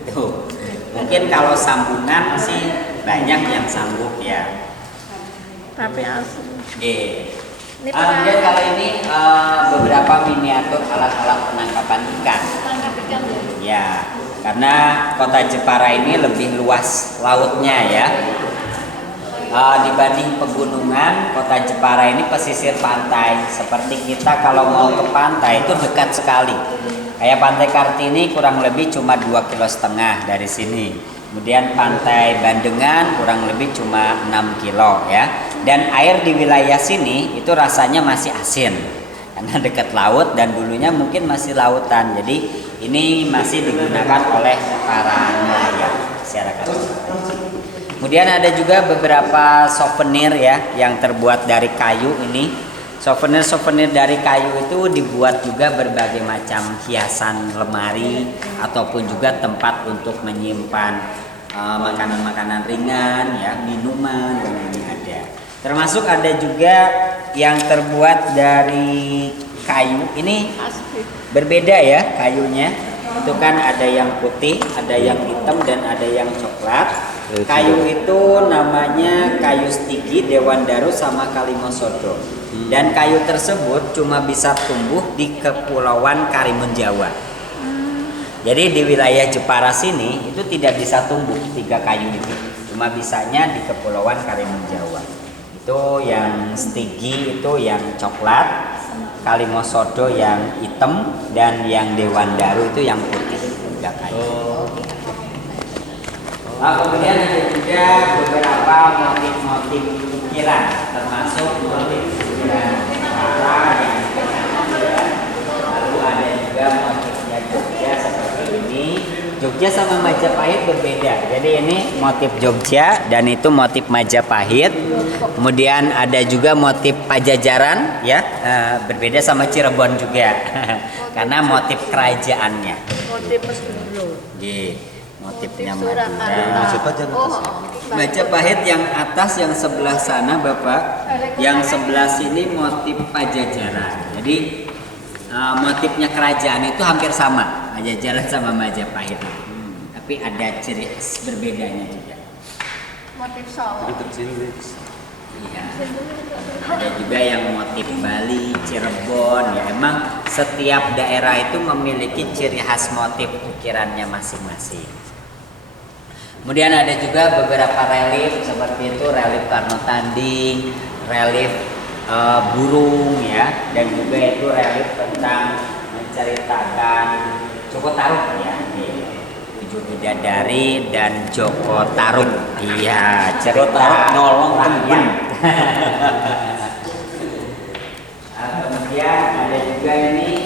Tuh. Mungkin kalau sambungan sih banyak yang sanggup ya. Tapi asli. Kemudian kalau ini beberapa miniatur alat-alat penangkapan ikan. Ya, karena kota Jepara ini lebih luas lautnya ya. Dibanding pegunungan, kota Jepara ini pesisir pantai. Seperti kita kalau mau ke pantai itu dekat sekali. Kayak Pantai Kartini kurang lebih cuma 2,5 km dari sini. Kemudian Pantai Bandengan kurang lebih cuma 6 kilo ya. Dan air di wilayah sini itu rasanya masih asin karena dekat laut dan dulunya mungkin masih lautan. Jadi ini masih digunakan oleh para nelayan masyarakat. Kemudian ada juga beberapa souvenir ya yang terbuat dari kayu ini. Souvenir dari kayu itu dibuat juga berbagai macam hiasan lemari ataupun juga tempat untuk menyimpan makanan-makanan ringan, ya, minuman, dan ini ada. Termasuk ada juga yang terbuat dari kayu. Ini berbeda ya kayunya. Itu kan ada yang putih, ada yang hitam, dan ada yang coklat. Kayu itu namanya kayu stigi, dewandaru, sama kalimosodo. Dan kayu tersebut cuma bisa tumbuh di Kepulauan Karimun Jawa. Jadi di wilayah Jepara sini itu tidak bisa tumbuh 3 kayu itu. Cuma bisanya di Kepulauan Karimun Jawa. Itu yang stigi itu yang coklat, kalimosodo yang hitam, dan yang dewandaru itu yang putih. 3 kayu. Kemudian ada juga beberapa motif-motif ukiran, termasuk motif ukiran Jepara yang dikenal. Lalu ada juga motifnya Jogja seperti ini. Jogja sama Majapahit berbeda. Jadi ini motif Jogja dan itu motif Majapahit. Kemudian ada juga motif Pajajaran, ya, berbeda sama Cirebon juga, karena motif kerajaannya. Motif Mesbro. Motifnya Madura. Majapahit yang atas, yang sebelah sana Bapak, yang sebelah sini motif Pajajaran. Jadi motifnya kerajaan itu hampir sama, Pajajaran sama Majapahit. Tapi ada ciri berbedanya juga. Motif Solo. Iya. Ada juga yang motif Bali, Cirebon, ya. Emang setiap daerah itu memiliki ciri khas motif ukirannya masing-masing. Kemudian ada juga beberapa relief seperti itu, relief Karno Tanding, relief burung, ya, dan juga itu relief tentang menceritakan Joko Tarub, ya, Tujuh Bidadari dan Joko Tarub. Iya, cerita nolong temen. Kemudian ada juga ini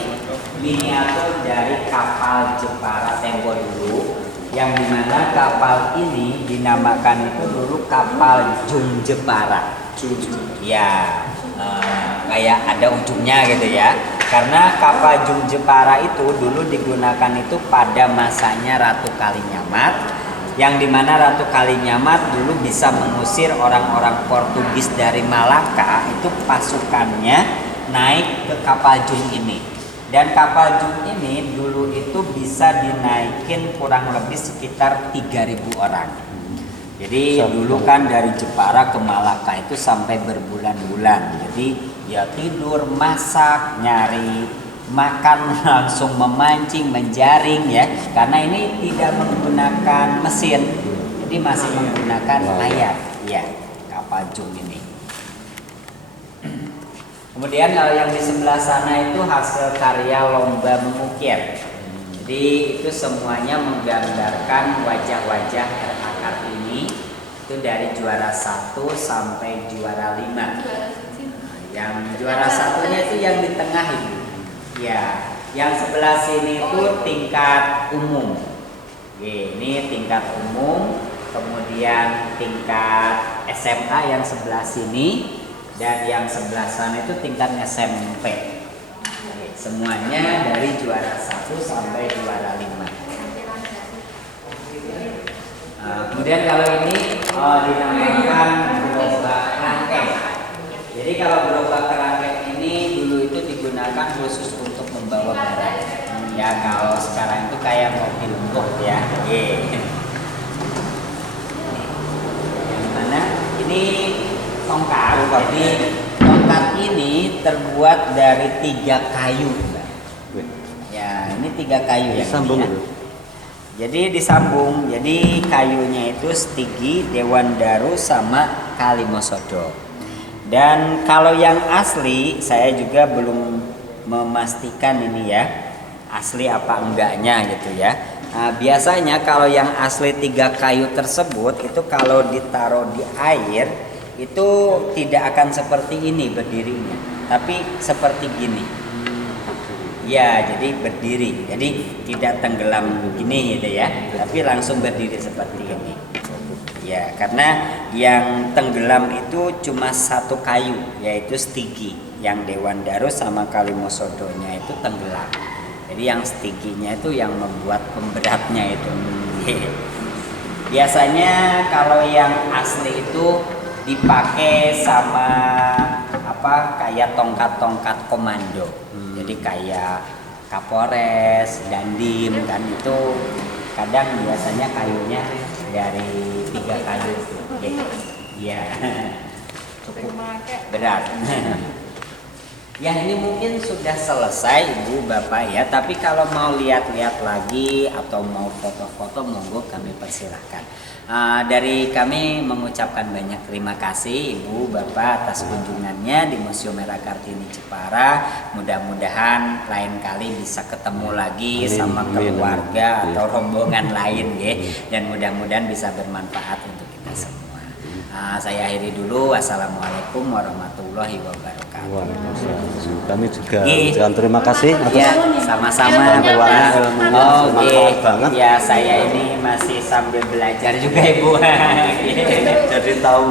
miniatur dari kapal Jepara tempo dulu, yang dimana kapal ini dinamakan itu dulu kapal Jung Jepara. Ya, kayak ada ujungnya gitu ya. Karena kapal Jung Jepara itu dulu digunakan itu pada masanya Ratu Kalinyamat, yang dimana Ratu Kalinyamat dulu bisa mengusir orang-orang Portugis dari Malaka. Itu pasukannya naik ke kapal Jung ini. Dan kapal Jung ini dulu itu bisa dinaikin kurang lebih sekitar 3.000 orang. Jadi dulu kan dari Jepara ke Malaka itu sampai berbulan-bulan. Jadi ya tidur, masak, nyari makan, langsung memancing, menjaring, ya. Karena ini tidak menggunakan mesin. Jadi masih menggunakan layar, ya, kapal Jung ini. Kemudian kalau yang di sebelah sana itu hasil karya lomba mengukir. Jadi itu semuanya menggambarkan wajah-wajah RA Kartini itu dari juara 1 sampai juara 5. Yang juara satunya itu yang di tengah itu. Ya, yang sebelah sini itu tingkat umum. Ini tingkat umum, kemudian tingkat SMA yang sebelah sini. Dan yang sebelah sana itu tingkat SMP. Semuanya dari juara 1 sampai juara 5. Kemudian kalau ini dinamakan gerobak kerangkeng. Jadi kalau gerobak kerangkeng ini dulu itu digunakan khusus untuk membawa barang. Ya, kalau sekarang itu kayak mobil box, ya. Yang mana ini tongkat. Jadi tongkat ini terbuat dari 3 kayu. Ya, ini 3 kayu ya. Disambung ya. Jadi disambung. Jadi kayunya itu stigi, dewandaru, sama kalimosodo. Dan kalau yang asli saya juga belum memastikan ini ya, asli apa enggaknya gitu ya. Nah, biasanya kalau yang asli 3 kayu tersebut itu kalau ditaruh di air itu tidak akan seperti ini berdirinya, tapi seperti gini. Ya, jadi berdiri. Jadi tidak tenggelam begini gitu ya, tapi langsung berdiri seperti ini. Ya, karena yang tenggelam itu cuma 1 kayu, yaitu stigi. yang Dewan Darus sama Kalimosodonya itu tenggelam. Jadi yang stikinya itu yang membuat pemberatnya itu. Biasanya kalau yang asli itu dipakai sama kayak tongkat-tongkat komando. Jadi kayak Kapolres, Dandim kan itu kadang biasanya kayunya dari 3 kayu itu. Iya. Cukup berat. Ya ini mungkin sudah selesai Ibu Bapak ya, tapi kalau mau lihat-lihat lagi atau mau foto-foto monggo kami persilahkan. Dari kami mengucapkan banyak terima kasih Ibu Bapak atas kunjungannya di Museum Merah Kartini Jepara. Mudah-mudahan lain kali bisa ketemu lagi sama keluarga atau rombongan lain ya, dan mudah-mudahan bisa bermanfaat untuk kita semua. Saya akhiri dulu. Wassalamualaikum warahmatullahi wabarakatuh. Kami juga ucapkan terima kasih atas ya, sama-sama Bapak. Oke. Ya saya ini masih sambil belajar juga Ibu. jadi tahu